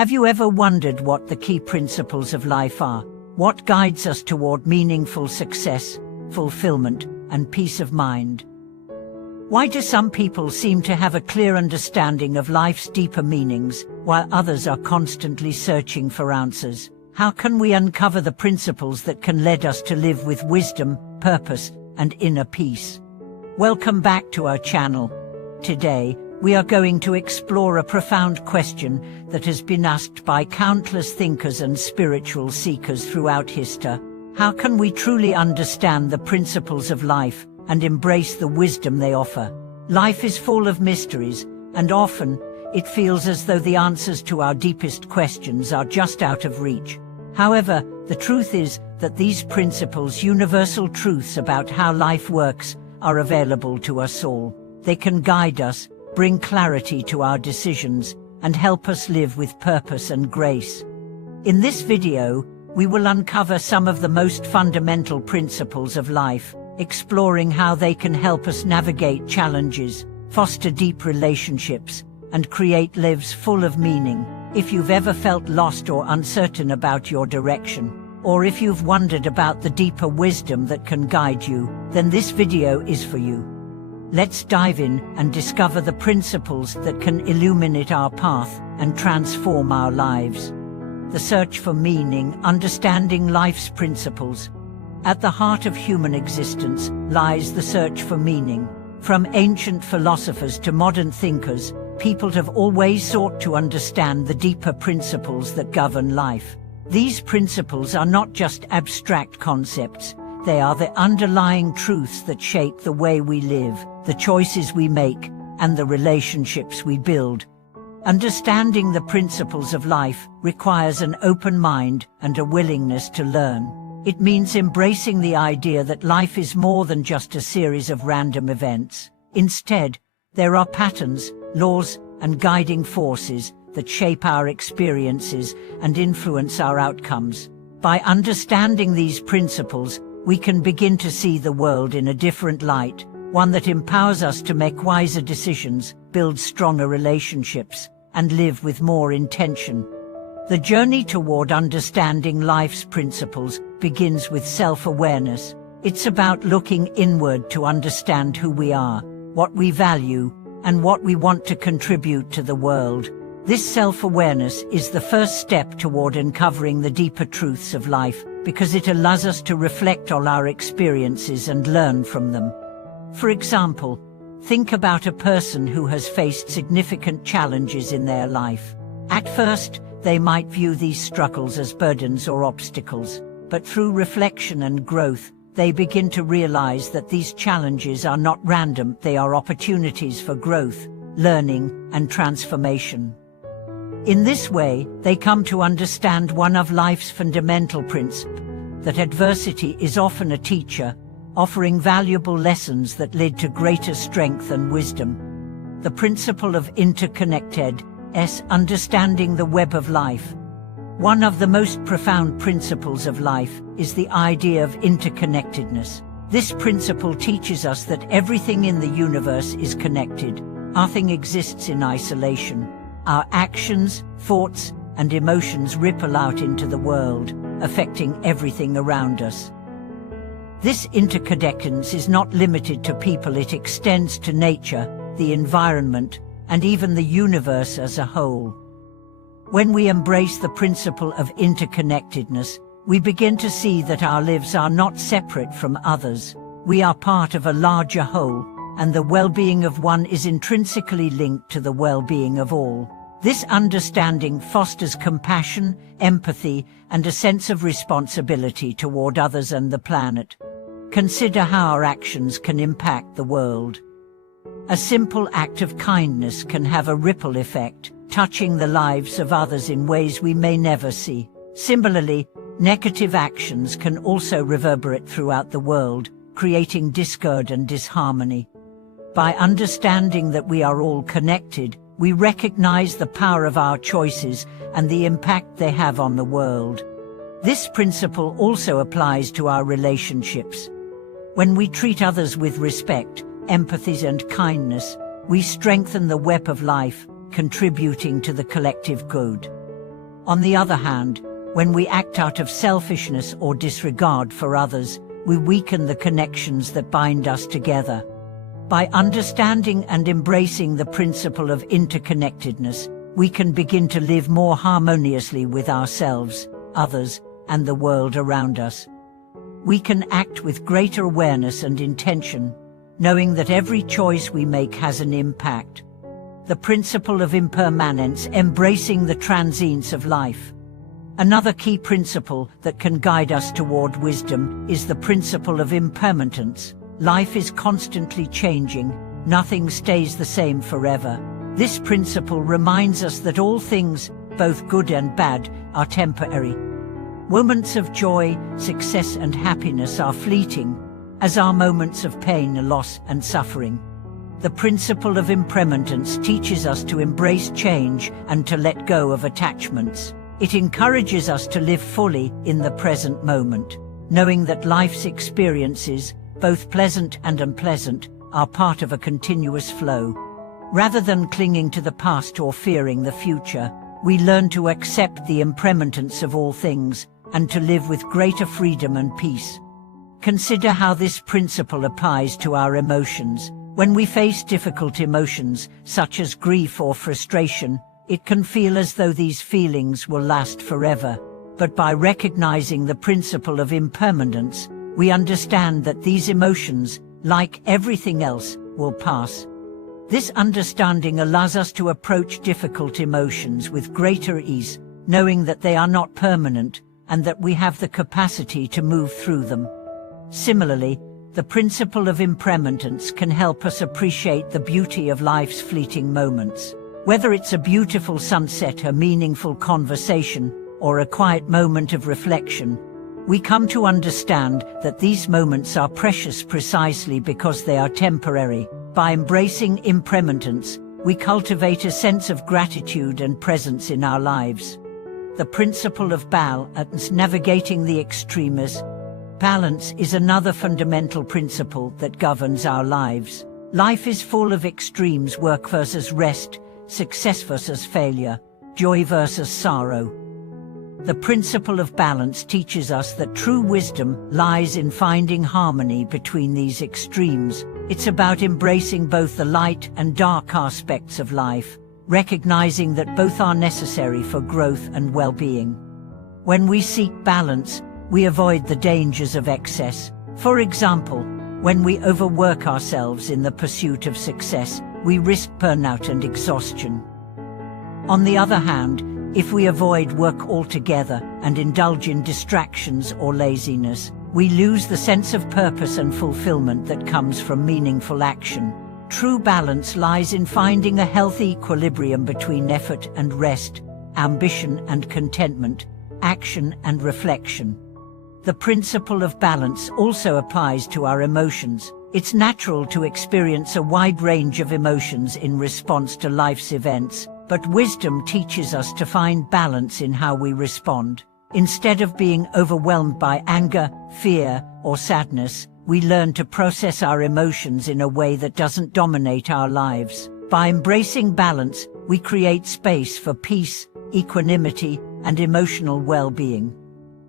Have you ever wondered what the key principles of life are? What guides us toward meaningful success, fulfillment, and peace of mind? Why do some people seem to have a clear understanding of life's deeper meanings, while others are constantly searching for answers? How can we uncover the principles that can lead us to live with wisdom, purpose, and inner peace? Welcome back to our channel. Today, we are going to explore a profound question that has been asked by countless thinkers and spiritual seekers throughout history. How can we truly understand the principles of life and embrace the wisdom they offer? Life is full of mysteries, and often, it feels as though the answers to our deepest questions are just out of reach. However, the truth is that these principles, universal truths about how life works, are available to us all. They can guide us, bring clarity to our decisions, and help us live with purpose and grace. In this video, we will uncover some of the most fundamental principles of life, exploring how they can help us navigate challenges, foster deep relationships, and create lives full of meaning. If you've ever felt lost or uncertain about your direction, or if you've wondered about the deeper wisdom that can guide you, then this video is for you. Let's dive in and discover the principles that can illuminate our path and transform our lives. The search for meaning, understanding life's principles. At the heart of human existence lies the search for meaning. From ancient philosophers to modern thinkers, people have always sought to understand the deeper principles that govern life. These principles are not just abstract concepts, they are the underlying truths that shape the way we live, the choices we make, and the relationships we build. Understanding the principles of life requires an open mind and a willingness to learn. It means embracing the idea that life is more than just a series of random events. Instead, there are patterns, laws, and guiding forces that shape our experiences and influence our outcomes. By understanding these principles, we can begin to see the world in a different light, one that empowers us to make wiser decisions, build stronger relationships, and live with more intention. The journey toward understanding life's principles begins with self-awareness. It's about looking inward to understand who we are, what we value, and what we want to contribute to the world. This self-awareness is the first step toward uncovering the deeper truths of life, because it allows us to reflect on our experiences and learn from them. For example, think about a person who has faced significant challenges in their life. At first, they might view these struggles as burdens or obstacles, but through reflection and growth, they begin to realize that these challenges are not random, they are opportunities for growth, learning, and transformation. In this way, they come to understand one of life's fundamental principles, that adversity is often a teacher, offering valuable lessons that lead to greater strength and wisdom. The principle of interconnectedness, understanding the web of life. One of the most profound principles of life is the idea of interconnectedness. This principle teaches us that everything in the universe is connected. Nothing exists in isolation. Our actions, thoughts, and emotions ripple out into the world, affecting everything around us. This interconnectedness is not limited to people, it extends to nature, the environment, and even the universe as a whole. When we embrace the principle of interconnectedness, we begin to see that our lives are not separate from others. We are part of a larger whole, and the well-being of one is intrinsically linked to the well-being of all. This understanding fosters compassion, empathy, and a sense of responsibility toward others and the planet. Consider how our actions can impact the world. A simple act of kindness can have a ripple effect, touching the lives of others in ways we may never see. Similarly, negative actions can also reverberate throughout the world, creating discord and disharmony. By understanding that we are all connected, we recognize the power of our choices and the impact they have on the world. This principle also applies to our relationships. When we treat others with respect, empathy, and kindness, we strengthen the web of life, contributing to the collective good. On the other hand, when we act out of selfishness or disregard for others, we weaken the connections that bind us together. By understanding and embracing the principle of interconnectedness, we can begin to live more harmoniously with ourselves, others, and the world around us. We can act with greater awareness and intention, knowing that every choice we make has an impact. The principle of impermanence, embracing the transience of life. Another key principle that can guide us toward wisdom is the principle of impermanence. Life is constantly changing, nothing stays the same forever. This principle reminds us that all things, both good and bad, are temporary. Moments of joy, success and happiness are fleeting, as are moments of pain, loss and suffering. The principle of impermanence teaches us to embrace change and to let go of attachments. It encourages us to live fully in the present moment, knowing that life's experiences, both pleasant and unpleasant, are part of a continuous flow. Rather than clinging to the past or fearing the future, we learn to accept the impermanence of all things and to live with greater freedom and peace. Consider how this principle applies to our emotions. When we face difficult emotions, such as grief or frustration, it can feel as though these feelings will last forever. But by recognizing the principle of impermanence, we understand that these emotions, like everything else, will pass. This understanding allows us to approach difficult emotions with greater ease, knowing that they are not permanent and that we have the capacity to move through them. Similarly, the principle of impermanence can help us appreciate the beauty of life's fleeting moments. Whether it's a beautiful sunset, a meaningful conversation, or a quiet moment of reflection, we come to understand that these moments are precious precisely because they are temporary. By embracing impermanence, we cultivate a sense of gratitude and presence in our lives. The principle of balance, navigating the extremes. Balance is another fundamental principle that governs our lives. Life is full of extremes: work versus rest, success versus failure, joy versus sorrow. The principle of balance teaches us that true wisdom lies in finding harmony between these extremes. It's about embracing both the light and dark aspects of life, recognizing that both are necessary for growth and well-being. When we seek balance, we avoid the dangers of excess. For example, when we overwork ourselves in the pursuit of success, we risk burnout and exhaustion. On the other hand, if we avoid work altogether and indulge in distractions or laziness, we lose the sense of purpose and fulfillment that comes from meaningful action. True balance lies in finding a healthy equilibrium between effort and rest, ambition and contentment, action and reflection. The principle of balance also applies to our emotions. It's natural to experience a wide range of emotions in response to life's events, but wisdom teaches us to find balance in how we respond. Instead of being overwhelmed by anger, fear, or sadness, we learn to process our emotions in a way that doesn't dominate our lives. By embracing balance, we create space for peace, equanimity, and emotional well-being.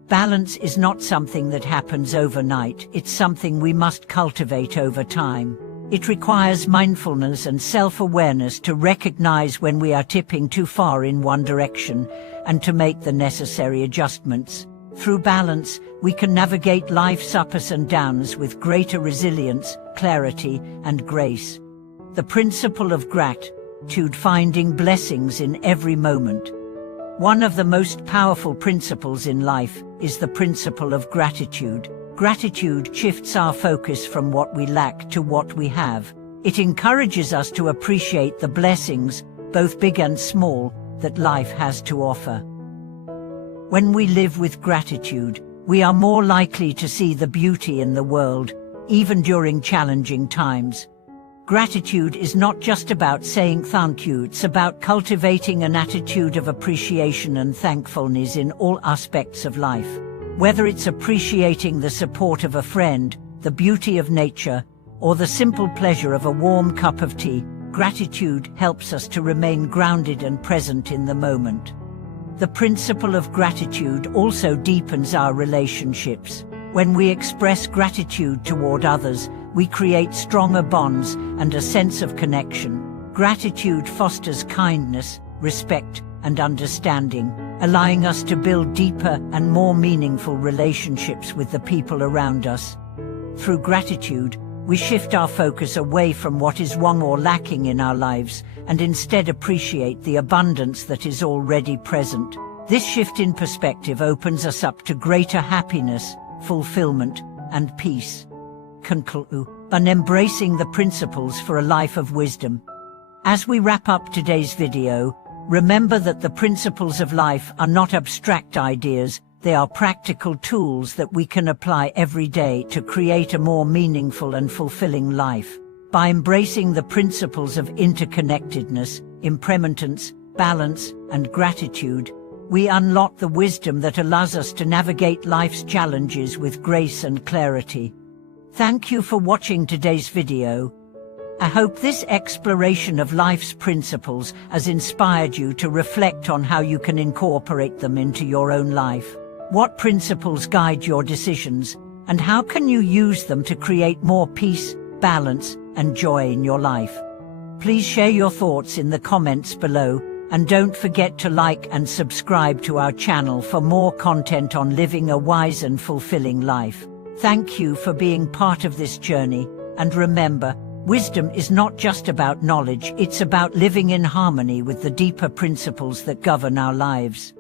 Balance is not something that happens overnight. It's something we must cultivate over time. It requires mindfulness and self-awareness to recognize when we are tipping too far in one direction and to make the necessary adjustments. Through balance, we can navigate life's ups and downs with greater resilience, clarity, and grace. The principle of gratitude, finding blessings in every moment. One of the most powerful principles in life is the principle of gratitude. Gratitude shifts our focus from what we lack to what we have. It encourages us to appreciate the blessings, both big and small, that life has to offer. When we live with gratitude, we are more likely to see the beauty in the world, even during challenging times. Gratitude is not just about saying thank you, it's about cultivating an attitude of appreciation and thankfulness in all aspects of life. Whether it's appreciating the support of a friend, the beauty of nature, or the simple pleasure of a warm cup of tea, gratitude helps us to remain grounded and present in the moment. The principle of gratitude also deepens our relationships. When we express gratitude toward others, we create stronger bonds and a sense of connection. Gratitude fosters kindness, respect, and understanding, allowing us to build deeper and more meaningful relationships with the people around us. Through gratitude, we shift our focus away from what is wrong or lacking in our lives and instead appreciate the abundance that is already present. This shift in perspective opens us up to greater happiness, fulfillment, and peace. Conclude on embracing the principles for a life of wisdom. As we wrap up today's video, remember that the principles of life are not abstract ideas, they are practical tools that we can apply every day to create a more meaningful and fulfilling life. By embracing the principles of interconnectedness, impermanence, balance, and gratitude, we unlock the wisdom that allows us to navigate life's challenges with grace and clarity. Thank you for watching today's video. I hope this exploration of life's principles has inspired you to reflect on how you can incorporate them into your own life. What principles guide your decisions, and how can you use them to create more peace, balance, and joy in your life? Please share your thoughts in the comments below, and don't forget to like and subscribe to our channel for more content on living a wise and fulfilling life. Thank you for being part of this journey, and remember, wisdom is not just about knowledge, it's about living in harmony with the deeper principles that govern our lives.